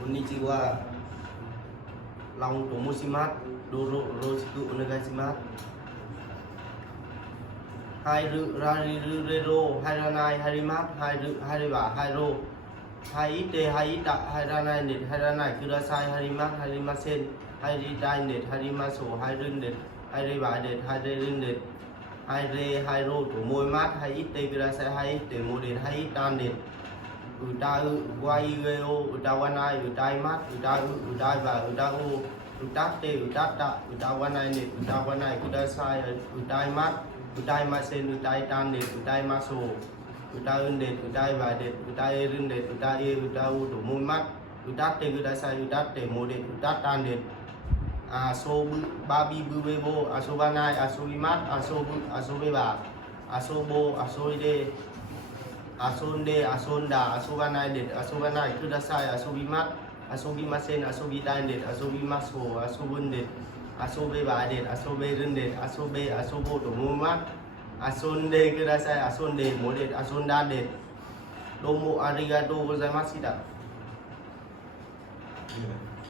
こんにちは。ラウンと申します。どうぞよろしくお願いします。入る、らりるれろ、入らない、入ります。入る、入れば、入ろう。入って、入った、入らないね、入らないください。入ります、入りません。入りたいね、入ります。入るんで、入ればね、入れるんで。入れ、入ろうと思います。入ってください。入ってもで、入ったんで。歌う、わいうえを歌わない、歌います。歌う、歌えば、歌おう。歌って、歌った、歌わないね、歌わないください。歌います。歌いません。歌いたんで、歌います。歌うんで、歌えばで、歌えるんで、歌え、歌おうと思います。歌ってください。歌ってもで、歌ったんで。遊ぶ、バビブベボ、遊ばない、遊びます。遊ぶ、遊べば。遊ぼう、遊いで。遊んで、遊んだ、遊ばないで、遊ばないください。遊びます。遊びません。遊びたいんで、遊びます。遊ぶんで、遊べばで、遊べるんで、遊べ、遊ぼうと思います。遊んでください。遊んでもで、遊んだで。どうもありがとうございました。